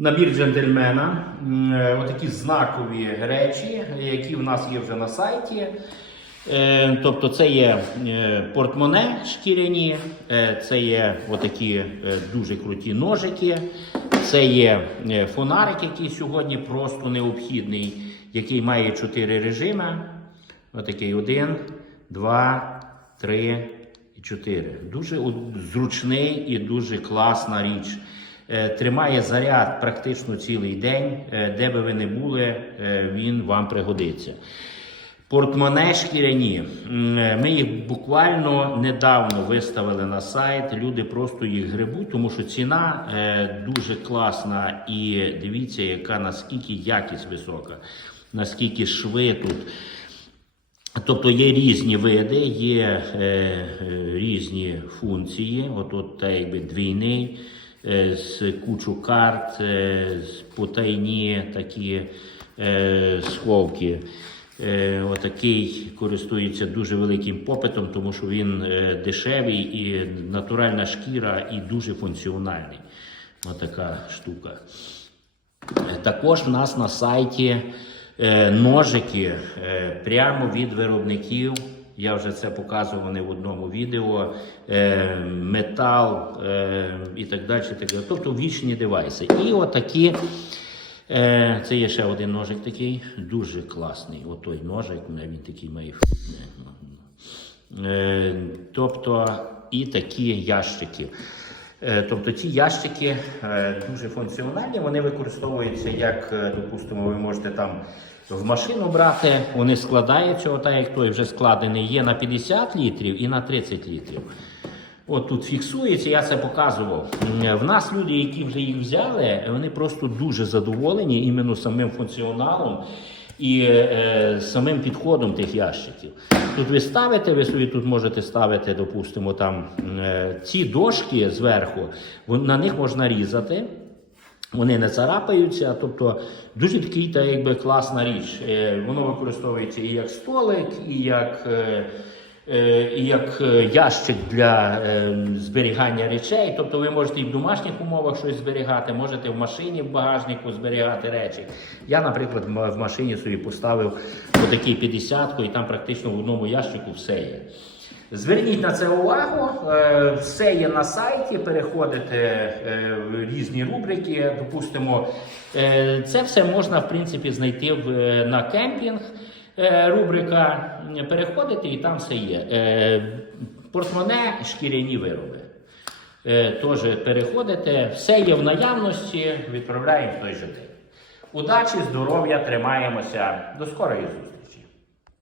Набір джентльмена, е, отакі знакові речі, які в нас є вже на сайті. Е, Тобто це є е, портмоне шкіряні, це є отакі дуже круті ножики, це є фонарик, який сьогодні просто необхідний, який має чотири режими. Отакий один, два, три і чотири. Дуже зручний і дуже класна річ. Е, Тримає заряд практично цілий день. Е, Де би ви не були, е, він вам пригодиться. Портмоне шкіряні. Ми їх буквально недавно виставили на сайт. Люди просто їх грибуть, тому що ціна дуже класна. І дивіться, яка наскільки якість висока, наскільки шви тут. Тобто є різні види, є різні функції. От от та якби двійний, з кучу карт, е, з потайні такі е, сховки. Е, отакий користується дуже великим попитом, тому що він е, дешевий і натуральна шкіра, і дуже функціональний. Отака штука. Також в нас на сайті е, ножики е, прямо від виробників. Я вже це показував не в одному відео. Е, метал е, і так далі. Так далі. Тобто вічні девайси. І отакі. Е, це є ще один ножик такий, дуже класний. Отой ножик, він такий має. Е, тобто і такі ящики. Е, Тобто ті ящики е, дуже функціональні, вони використовуються як, е, допустимо, ви можете там в машину брати, вони складаються, отак як той вже складений, є на 50 літрів і на 30 літрів. От тут фіксується, я це показував. В нас люди, які вже їх взяли, вони просто дуже задоволені іменно самим функціоналом і е, самим підходом тих ящиків. Тут ви ставите, ви собі тут можете ставити, допустимо, там е, ці дошки зверху, на них можна різати. Вони не царапаються, тобто дуже такий та якби класна річ. Е, Воно використовується і як столик, і як, е, як е, ящик для е, зберігання речей. Тобто ви можете і в домашніх умовах щось зберігати, можете в машині в багажнику зберігати речі. Я, наприклад, в машині собі поставив отакий 50 і там практично в одному ящику все є. Зверніть на це увагу, е, все є на сайті, переходите е, в різні рубрики. Допустимо, е, це все можна в принципі знайти е, на кемпінг. Е, Рубрика переходите і там все є. Е, Портмоне, шкіряні вироби. Е, Теж переходите, все є в наявності, відправляємо в той же день. Удачі, здоров'я, тримаємося. До скорої зустрічі!